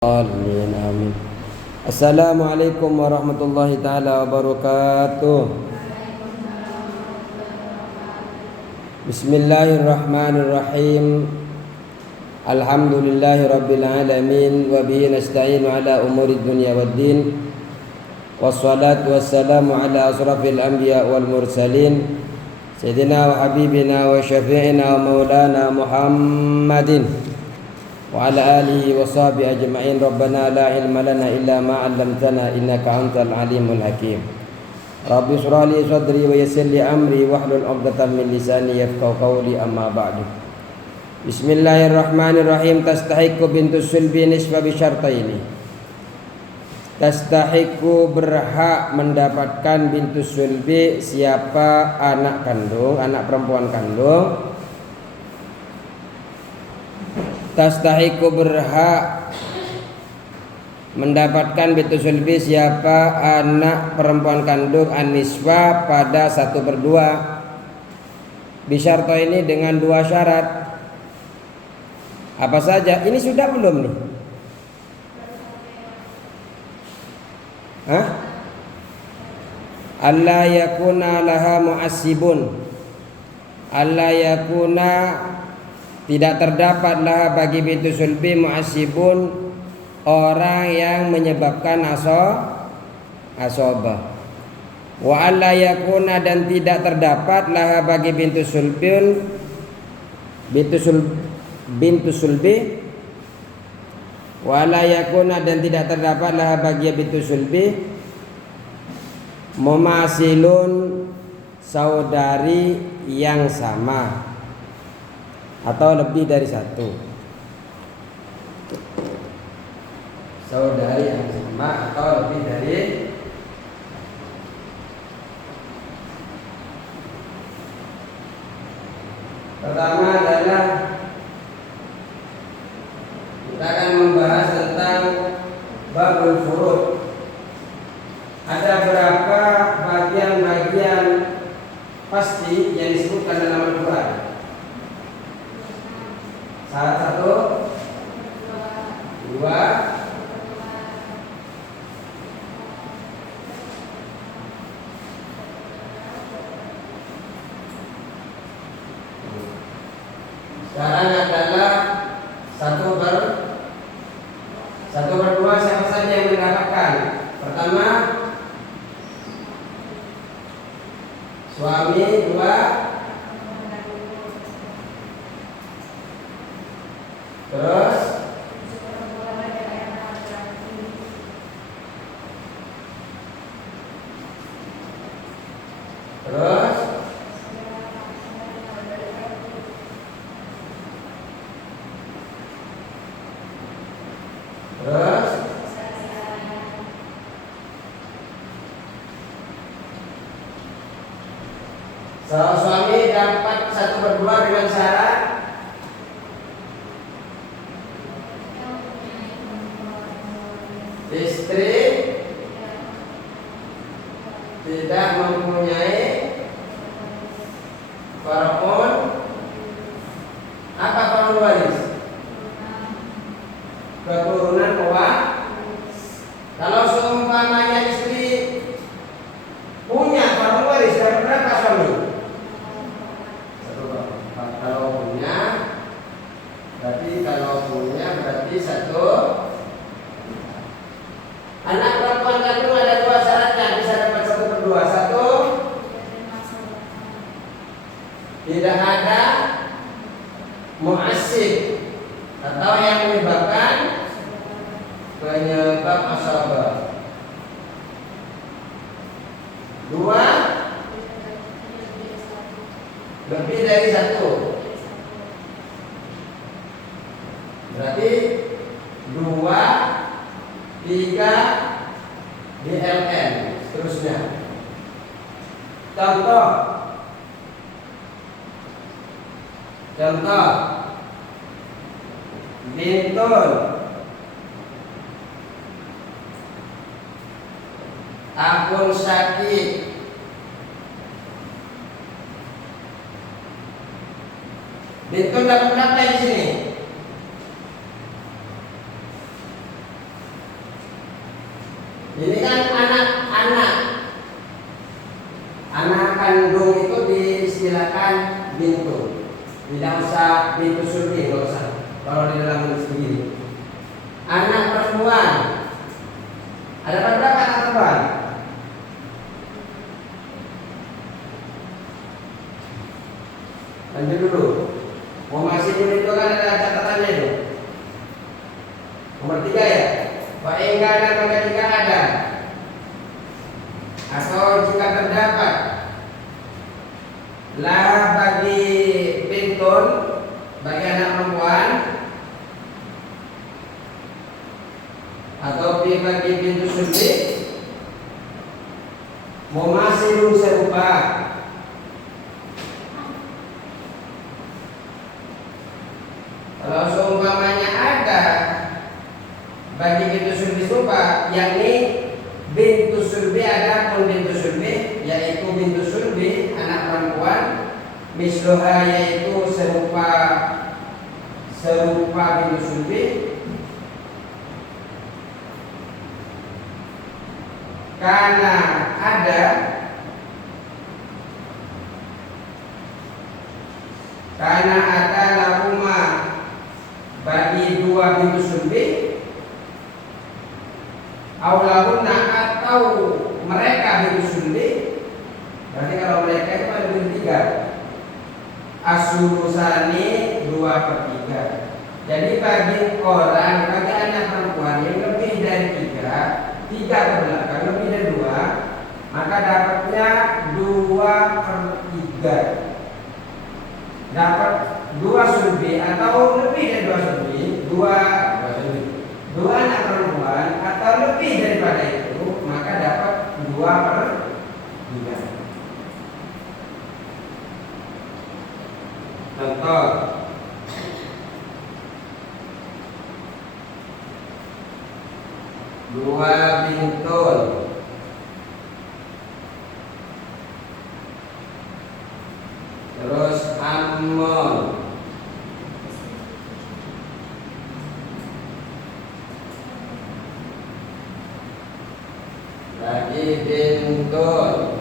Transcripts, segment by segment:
Amin amin. Assalamualaikum warahmatullahi taala wabarakatuh. Bismillahirrahmanirrahim. Alhamdulillahi rabbil alamin wa bihi nasta'inu ala umuri dunya waddin. Wassalatu wassalamu ala asrafil anbiya wal mursalin sayyidina wa habibina wa syafi'ina wa maulana Muhammadin wa ala alihi wa sahbihi ajma'in. Rabbana la ilma lana illa ma 'allamtana innaka antal alimul hakim. Rabbi shrah li sadri wa yassir li amri wahlul 'uqdatam min lisani yafqahu qawli, amma ba'du. Bismillahirrahmanirrahim. Tastahiqu bintu sulbi nisfa bi syartaini. Tastahiqu berhak mendapatkan bintu sulbi, siapa anak kandung, anak perempuan kandung. Tastahiqu berhak mendapatkan bintu sulbi, siapa anak perempuan kandung aniswa pada 1/2. Bisyarto ini dengan 2 syarat. Apa saja? Ini sudah belum nih? Alla yakuna laha mu'assibun. Alla yakuna, tidak terdapat laha bagi bintu sulbi mu'assibun, orang yang menyebabkan asobah. Wa alla yakuna, dan tidak terdapat laha bagi bintu sulbi wa alla yakuna, dan tidak terdapat laha bagi bintu sulbi mumasilun, saudari yang sama atau lebih dari 1. Saudari yang sama atau lebih dari pertama adalah kita akan membahas tentang babul furud. Ada berapa bagian-bagian pasti yang disebutkan dalam Al-Quran? 1, 2, sekarang adalah 1/2. Siapa saja yang mendapatkan? Pertama, suami. 2, terus suami dapat 1/2 dengan syarat istri tidak mempunyai far'un. Apa far'un waris? Keturunan pewaris. Kalau seumpamanya istri punya far'un waris, dapat berapa suami? 1/4. Kalau punya berarti 1. Anak perempuan kandung ada 2 syaratnya bisa dapat 1/2. 1, tidak ada mu'assib atau yang menyebabkan penyebab asabah. 2, lebih dari 1. Berarti 2, 3 DLN seterusnya. Contoh bintul akun sakit, bintul dapat berapa di sini? Ini kan anak-anak. Anak kandung itu diistilahkan bintu. Tidak usah bintu sulbi, tidak usah. Kalau di dalam sendiri. Anak perempuan. Ada berapa anak perempuan? Lanjut dulu. Mau masih dulu itu kan ada catatannya itu. Nomor 3 ya. Wa ingkana maka jika ada atau jika terdapat lah bagi bintun bagi anak perempuan atau bagi bintu sulbi mau masih serupa. Kalau seumpamanya ada bagi bintu sulbi serupa, yakni bintu sulbi ada pun bintu sulbi, yaitu bintu sulbi anak perempuan, misluha yaitu serupa bintu sulbi, karena ada lahuma bagi dua bintu sulbi aulahunna atau mereka bintu sulbi. Berarti kalau mereka itu ada bintu 3 asulusani 2/3. Jadi bagi bagi anak perempuan yang lebih dari 3 ke belakang lebih dari 2, maka dapatnya 2/3. Dapat 2 sulbi atau lebih dari 2 sulbi, 2 anak perempuan atau lebih daripada itu, maka dapat 2/3. Contoh, dua bintun terus amon lagi bintun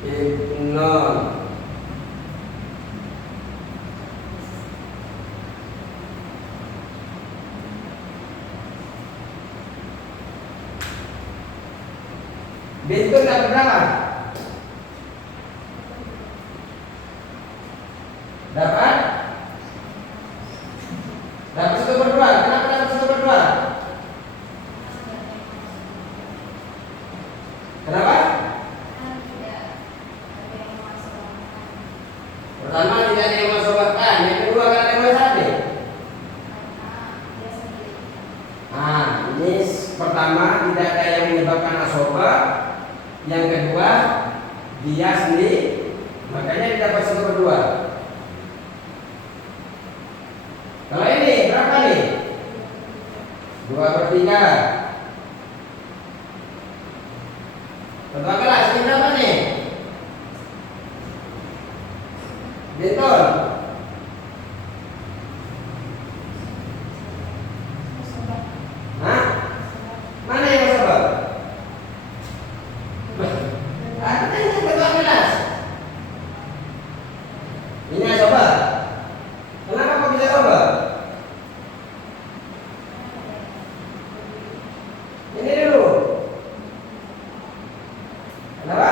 ibnon bintun dapat berapa? Dapat 1/2. Kenapa dapat 1/2? Kenapa? Pertama tidak ada yang masobatkan, yang kedua kan ada yang masabe. Ini pertama tidak ada yang menyebabkan asoba, yang kedua dia sendiri, makanya didapat 1/2. Kalau ini berapa nih? 2/3. Contoh kelas ini berapa nih? Betul. Hah? Mana yang sebab? Ada yang ketua kelas. Ini coba. Kenapa kok bisa coba? Ini dulu. Kenapa?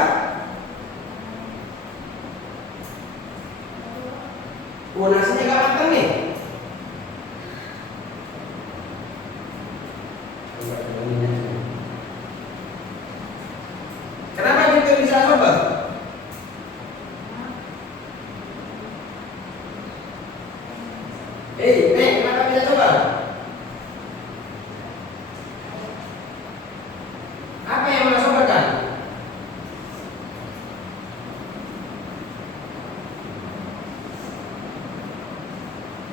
Nasinya gak matang nih. Kenapa gitu bisa coba? Kenapa bisa coba? Apa yang mau sobatkan?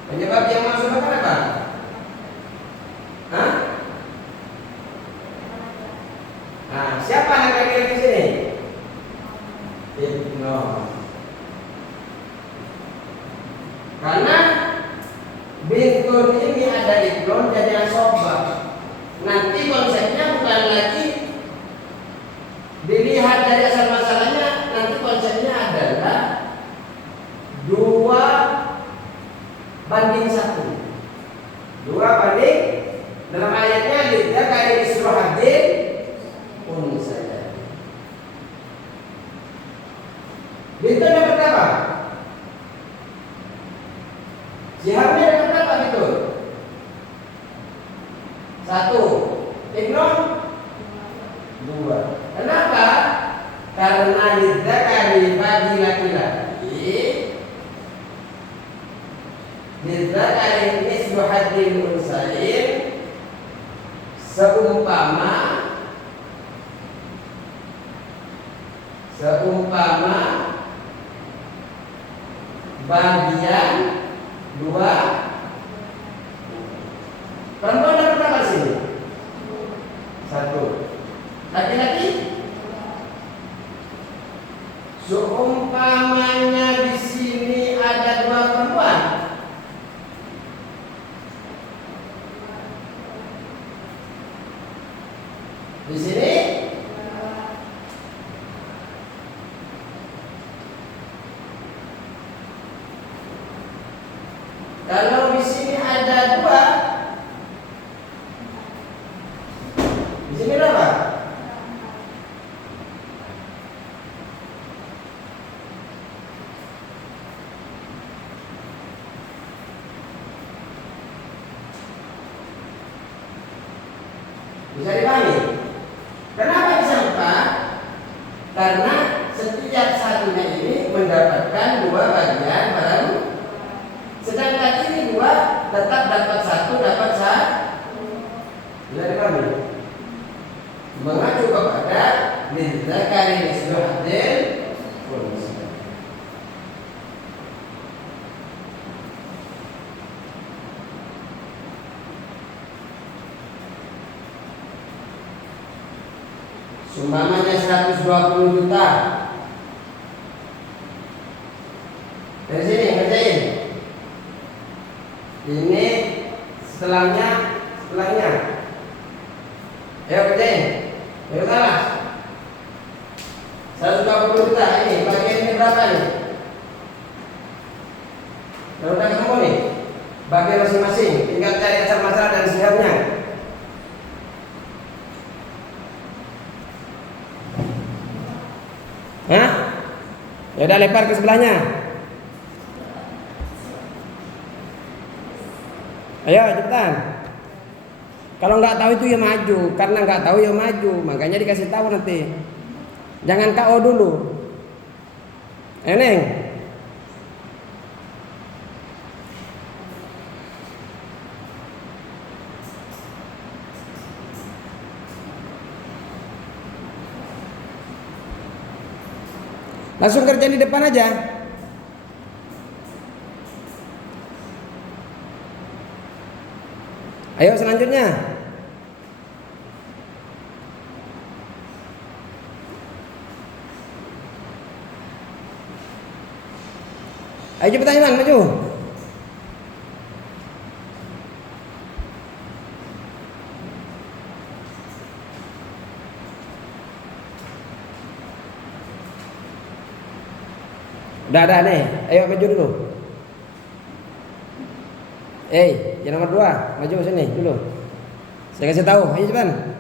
Penyebab yang mau sobatkan apa? Hah? Nah, siapa yang lagi di sini? iklon jadi asobah. Nanti konsepnya bukan lagi dilihat dari asal masalahnya, nanti konsepnya adalah 2:1. 2 dalam ayatnya lidza kali mislu hadin unsaya. Bintu dapat apa? Siharnya dapat berapa Bintu? 1. Iknon 2. Kenapa? Karena lidza kali bagi laki-laki, lidza kali mislu hadin unsayin, seumpama bagian 2. Perempuan dapat berapa sini? 1. Laki-laki? Seumpamanya di sini ada 2 perempuan. Di sini kalau di sini ada 2, di sini berapa? Bisa dipahami? Kenapa bisa 4? Karena setiap satunya ini mendapatkan 2 bagian barang. Sedangkan ini 2 tetap dapat 1, dapat 1. Bisa dipahami? Mengacu kepada lidzakari mislu hadil unsaya. Sumbangannya 120 juta. Dari sini kerjain. Ini setelahnya. Ayo kerjain. Ayo salah. 120 juta ini bagian ini berapa nih? Kalau udah ketemu nih bagian masing-masing, tinggal cari asal masalah dan siharnya. Hah? Ya udah lempar ke sebelahnya. Ayo cepetan. Kalau nggak tahu itu ya maju, karena nggak tahu ya maju, makanya dikasih tahu nanti. Jangan KO dulu. Neng. Langsung kerja di depan aja. Ayo selanjutnya. Ayo cepetan Iman, maju. Udah ada nih, ayo maju dulu. Yang nomor 2, maju sini dulu. Saya kasih tahu, ayo cepetan.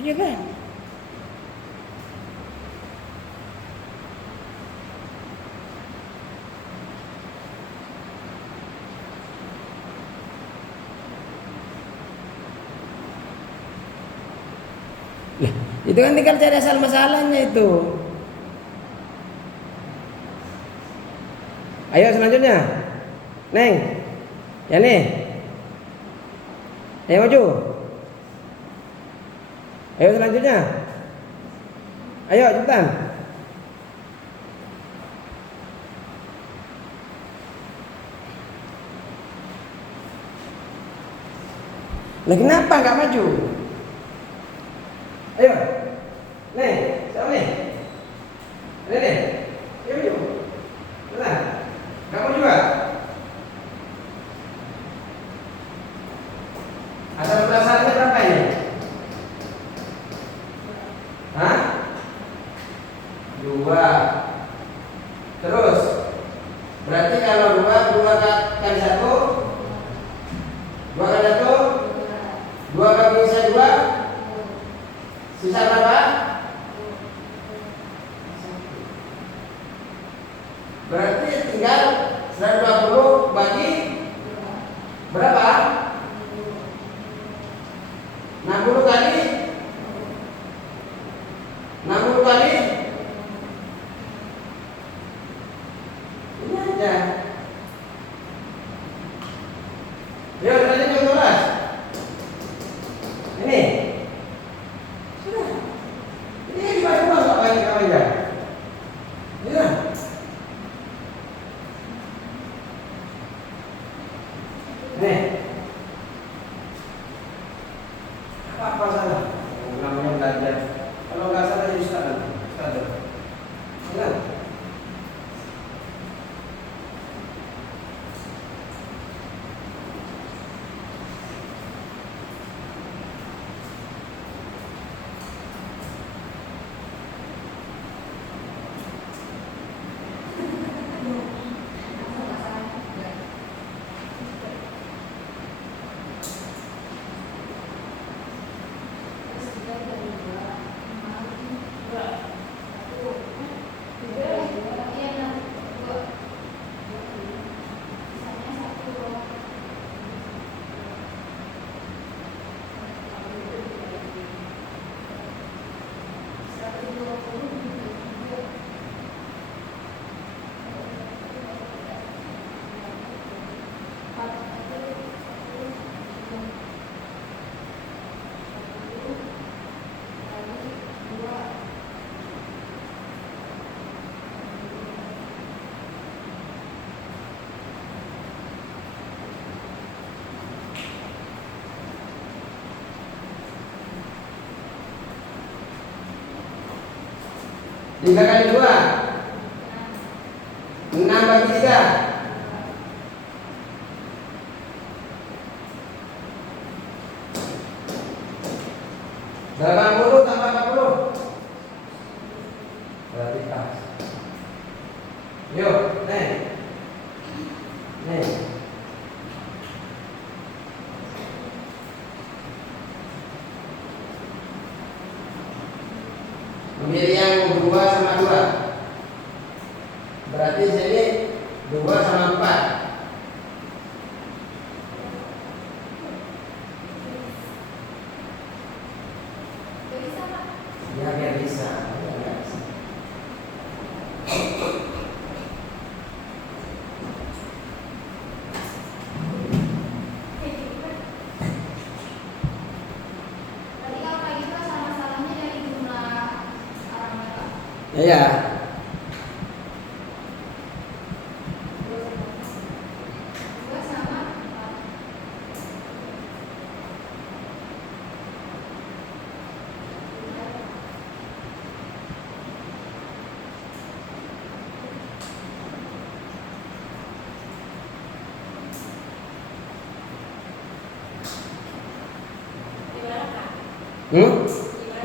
Ayo cepetan. Itu kan tinggal cari asal masalahnya itu. Ayo selanjutnya. Neng. Ya nih. Ayo maju. Ayo selanjutnya. Ayo cepetan. Lah kenapa nggak maju? Ayo. Nih, siapa nih? Nih. Ayo maju. Benar. Kamu juga. Sisa berapa? Berarti tinggal 120 bagi berapa? 60 kali 60 kali ini aja. Yuk, berarti ke 12. Ini sudah. Ini dibagi dua nggak bagi kamu aja. Iya. Nih. Apa salah? Namanya belajar. Kalau nggak salah jadi ustaz. Ingat. Tiga kali 2 6 bagi 3 80 tambah 40 berarti pas. Yuk, nih ambil yang 2 sama 2. Berarti sini 2 sama 4. Ya biar bisa. Iya.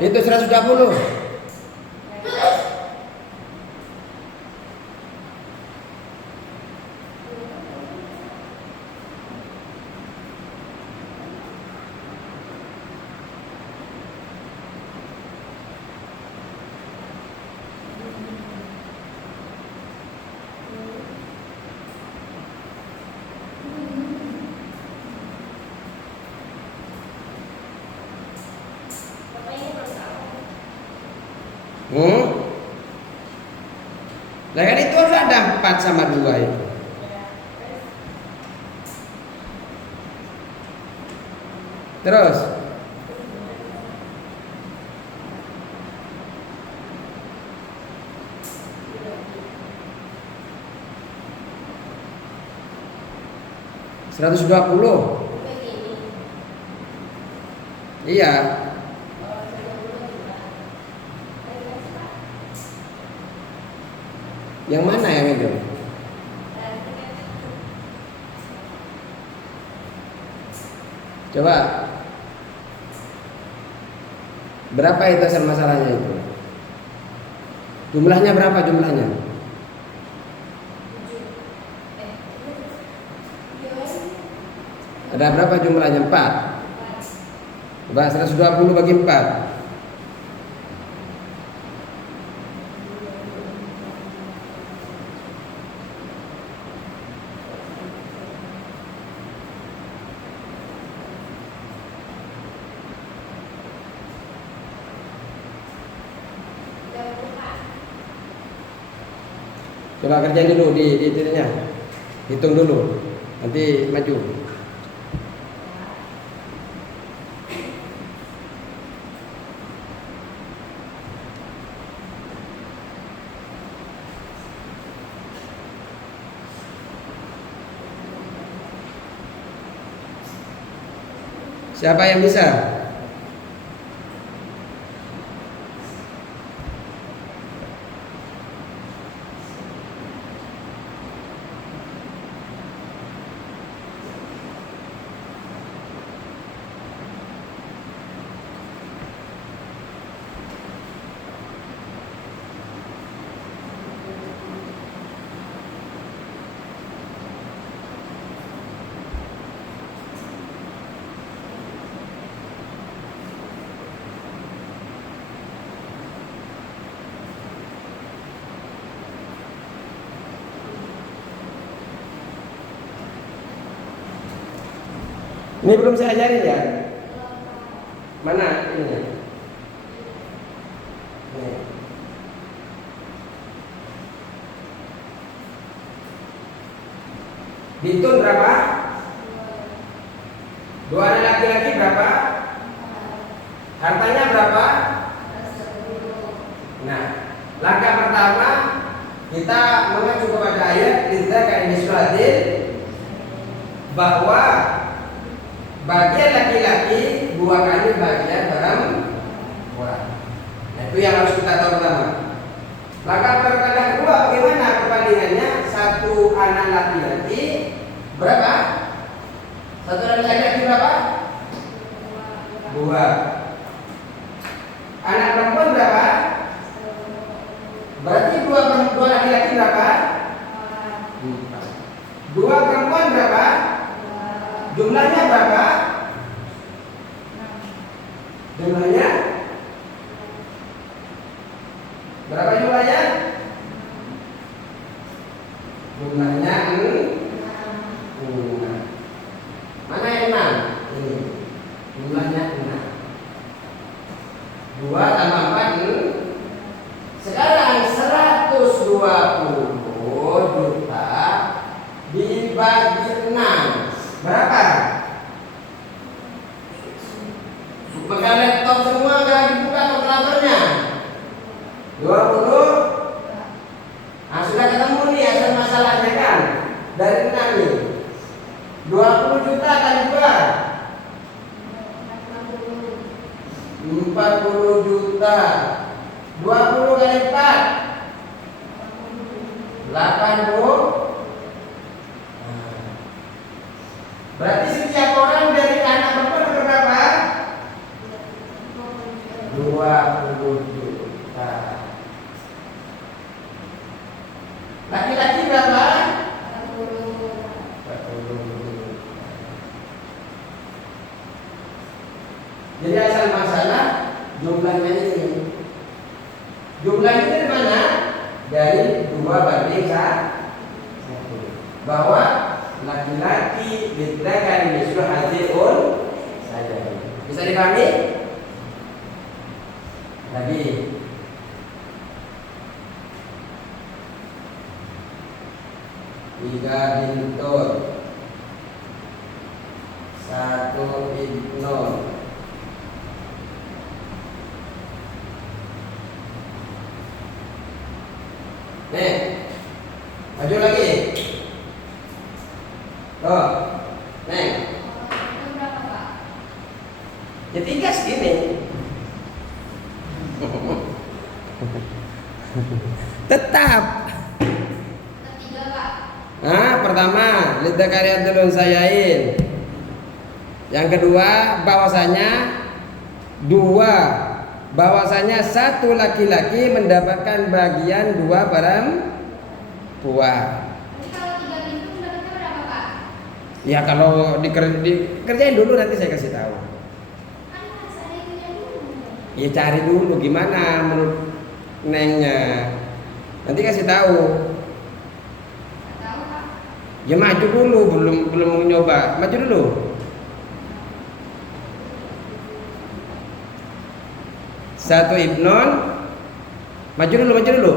Itu 120. Nah kan itu ada 4 sama 2 itu. Terus 120. Iya. Yang mana yang itu? Coba. Berapa itu asal masalahnya itu? Jumlahnya berapa jumlahnya? Ada berapa jumlahnya? 4. Coba 120 bagi 4. Coba kerjain dulu di itunya. Hitung dulu. Nanti maju. Siapa yang bisa? Ini belum saya ajarin ya? Mana ini? Nih. Bintun berapa? 2 anak laki-laki berapa? Hartanya berapa? Nah, langkah pertama kita mengacu kepada ayat lidzakari mislu hadzil bahwa bagian laki-laki 2 kali bagian perempuan. Nah, itu yang harus kita tahu pertama. Langkah kedua bagaimana perbandingannya? 1 anak laki-laki berapa? 1 anak laki-laki berapa? 2. Anak perempuan berapa? Berarti 2 laki-laki berapa? 2 perempuan berapa? Jumlahnya berapa? Jumlahnya berapa jumlahnya? Jumlahnya 6. Mana yang 6? Ini. Jumlahnya 6. 2 tambah 4 Sekarang 120 juta dibagi 6. Berapa? Buka laptop semua udah dibuka kalkulatornya. 20. Nah, sudah ketemu nih asal masalahnya kan? Dari 6 nih. 20 juta kali 2. 40 juta. 20 kali 4. 80. Berarti setiap orang dari anak perempuan berapa? 20 juta. Laki-laki berapa? 40. Jadi asal masalah jumlahnya ini. Jumlahnya dari mana? Dari 2 banding 1. Bahwa laki-laki lidzakari mislu hadzil unsayyain. Bisa dipahami? Lagi. Tiga bintun, 1 ibnun. Nih, maju lagi. Oh, neng. Ya 3 segini. Tetap. Ketiga, Pak. Nah, pertama lidzakari hadzil unsayyain. Yang kedua bahwasanya 1 laki-laki mendapatkan bagian 2 perempuan. Ya kalau dikerjain dulu nanti saya kasih tahu. Ya cari dulu gimana menurut nengnya. Nanti kasih tahu. Ya maju dulu, belum nyoba. Maju dulu. Satu ibnon. Maju dulu.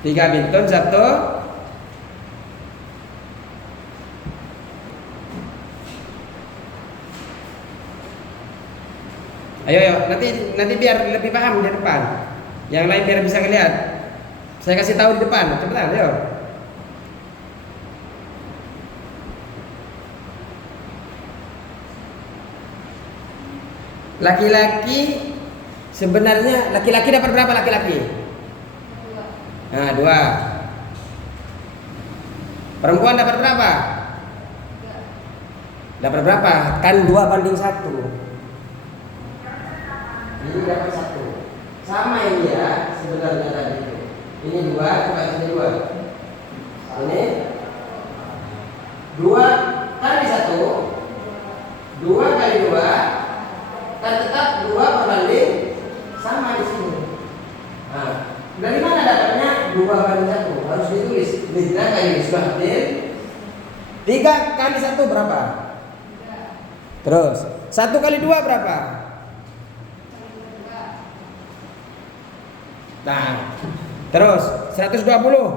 3 bintun, 1. Ayo, nanti biar lebih paham di depan. Yang lain biar bisa ngeliat. Saya kasih tahu di depan. Cepetan, ayo. Laki-laki sebenarnya laki-laki dapat berapa laki-laki? 2. Nah, 2. Perempuan dapat berapa? 3. Dapat berapa? Kan 2:1. Ini dapat 1. Sama ini ya sebenarnya tadi itu. Ini 2, coba sini 2. Ini 2 kali 1. 2 kali 2 kan tetap 2 sama di sini. Nah, dari mana dapatnya 2:1? Harus ditulis. 3 kali sudah 3 kali 1 berapa? 3. Terus 1 kali 2 berapa? 2. Nah, terus 120.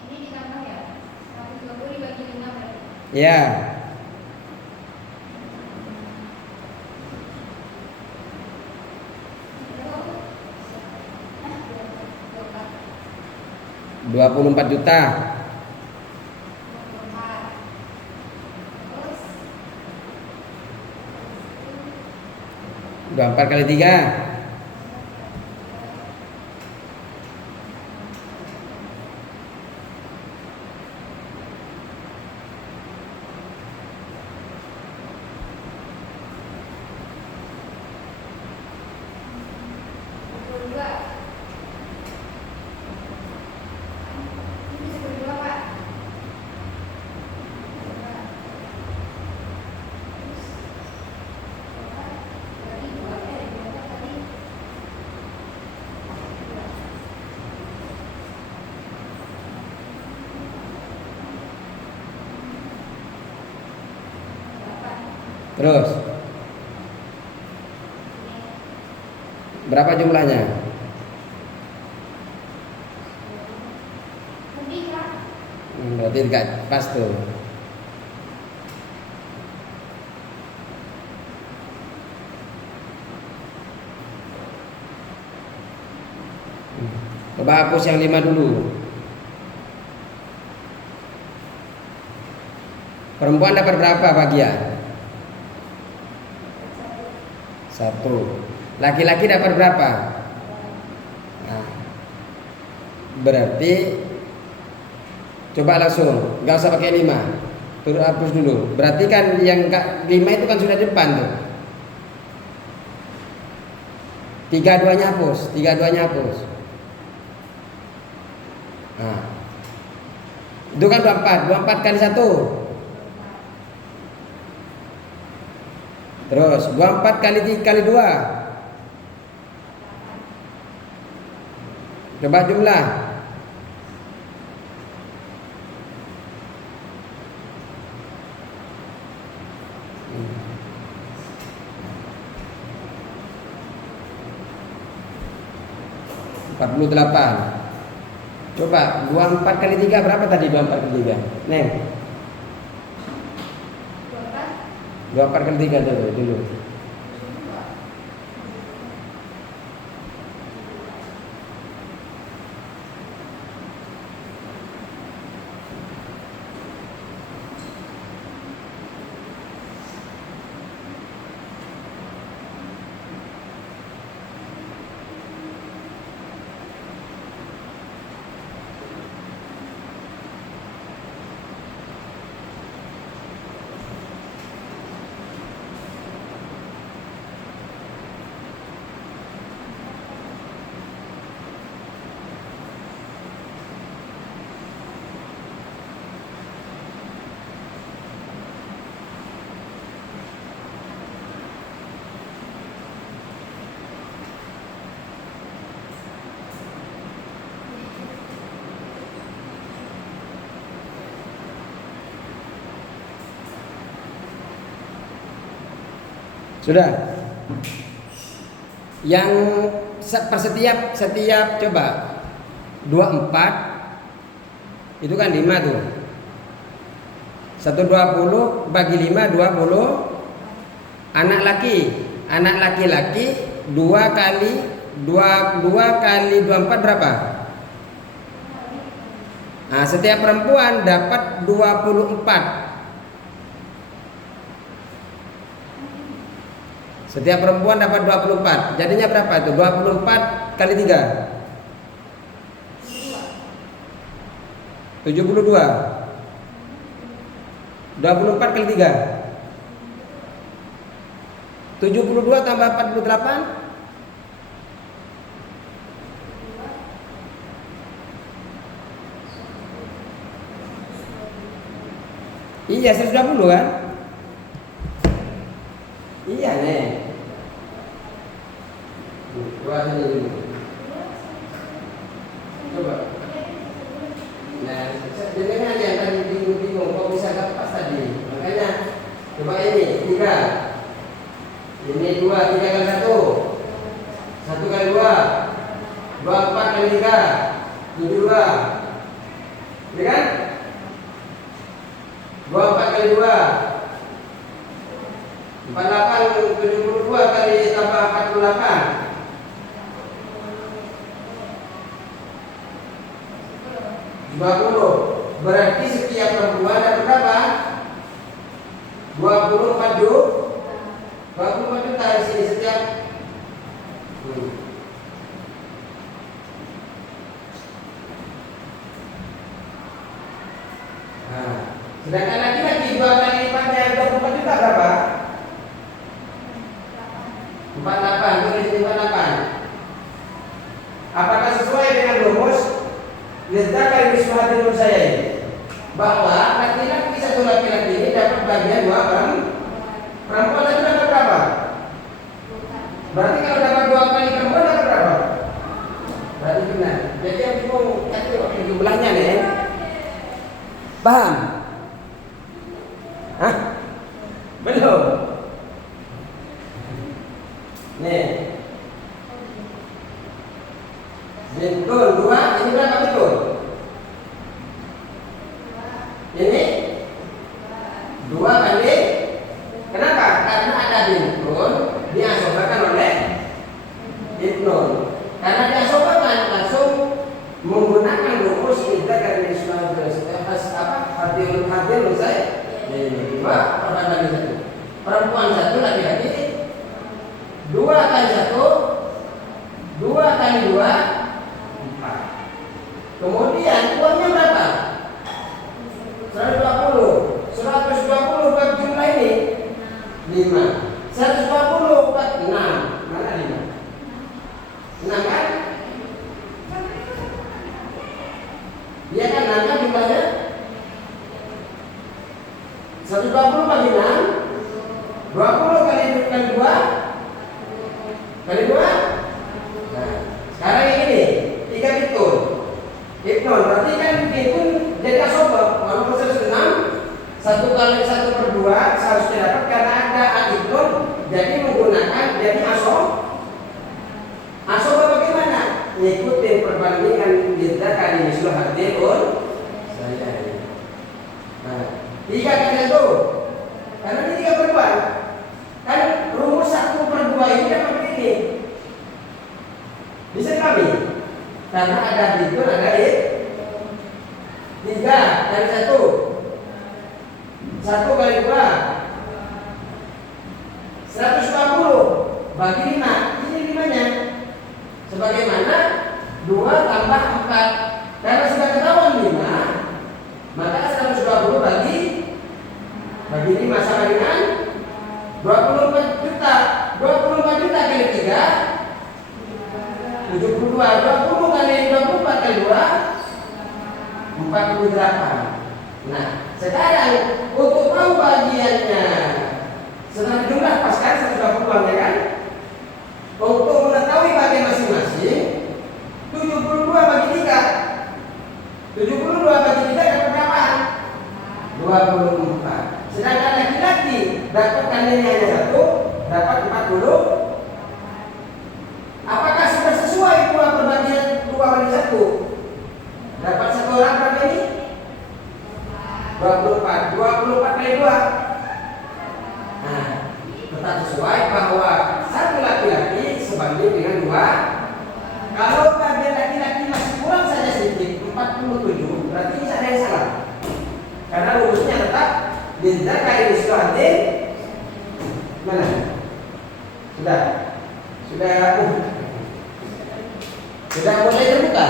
Ini ditambah ya. 120 dibagi 5 berarti. Ya. Terus 24 juta. 24 kali 3. 22. Terus berapa jumlahnya? Lebih kan? Berarti enggak pas tuh. Coba hapus yang 5 dulu. Perempuan dapat berapa bagian? 1. Laki-laki dapat berapa? Nah, berarti coba langsung, nggak usah pakai 5. Turun hapus dulu. Berarti kan yang 5 itu kan sudah depan tuh. 32-nya hapus, 32-nya hapus. Nah, itu kan 24 kali 1. Terus 24 kali 2. Coba jumlah. Hmm. 48. Coba 24 kali 3 berapa tadi? 24 kali 3 Neng 24 kali 3 dulu. Sudah. Yang per setiap coba 24 itu kan 5 tuh. 120 bagi 5 20. Anak laki-laki 2 kali 24 berapa? Nah, setiap perempuan dapat 24. Setiap perempuan dapat 24. Jadinya berapa itu? 24 kali 3. 72. 24 kali 3. 72 tambah 48. Iya, 120 kan? Iya nih. Buat ini dulu. Coba. Nah, dengan aja yang tadi bingung-bingung kok bisa gak pas tadi. Makanya coba ini 3. Ini 2, 3 kali 1. 1 kali 2. 24 kali 3. 72. Iya kan? 24 kali 2. 48 72 kali tambah 48. 20. Berarti setiap perempuan dapat berapa? 24 juta di sini setiap. Nah, sedangkan laki-laki 2 kali lipatnya 24 juta berapa? 48, tulis 48. Apakah sesuai dengan rumus Lidzakari mislu hadzil unsayyain, bahwa laki-laki satu laki-laki ini dapat bagian 2 perempuan itu dapat berapa? Berarti kalau dapat 2 kali perempuan dapat berapa? Berarti benar. Jadi yang bingung jumlahnya nih. Paham? Hah? Belum? Nih. Bintun 2, ini berapa bintun? Ini 2 kali. Kenapa? Karena ada bintun diasobakan oleh ibnun. Karena diasobakan langsung menggunakan rumus lidzakari mislu hadzil unsayyain. Ini 2 perbandingan 1. Perempuan 1 laki-laki 2 kali 1, 2 kali 2 4. Kemudian uangnya berapa? 120. 120 buat jumlah ini 5. 120 buat 6. Mana 5? 6 kan? Dia kan 6 kan jumlahnya? 120 bagi 6. 20 kali 2 kali 2. Nah, sekarang yang ini 3 bintun. Ibnun berarti kan bintun jadi asobah. Walaupun 106, 1 kali 1/2 seharusnya dapat karena ada al-ibnun. Jadi menggunakan jadi asobah bagaimana? Ngikutin perbandingan lidzakari mislu hadzil unsayyain. Nah, 3 kali 1. Karena ini 3 perempuan. Kan rumus 1/2 ini dapat ini. Bisa kami? Karena ada bintun, ada 3 kali 1. 1 kali 2. 120 bagi 5. Ini 5-nya. Sebagaimana 2 tambah 4. Karena sudah ketahuan 5, maka 120 bagi 5 sama dengan 24 juta. 24 juta kali 3 72. 20 kali 24 kali 2 48. Nah, sekarang untuk tahu bagiannya setelah jumlah pas kan 120 ya kan? Untuk mengetahui bagian masing-masing 72 bagi 3. 72 bagi 3 dapat berapa? 24. Sedangkan laki-laki dapat kalinya hanya 1, dapat 40. Apakah sudah sesuai 2 perbagian 2 bagi 1? 7, berarti ini ada yang salah. Karena rumusnya tetap lidzakari mislu hadzil mana? Sudah mulai terbuka.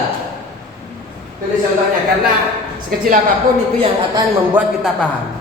Tulis contohnya, karena sekecil apapun itu yang akan membuat kita paham.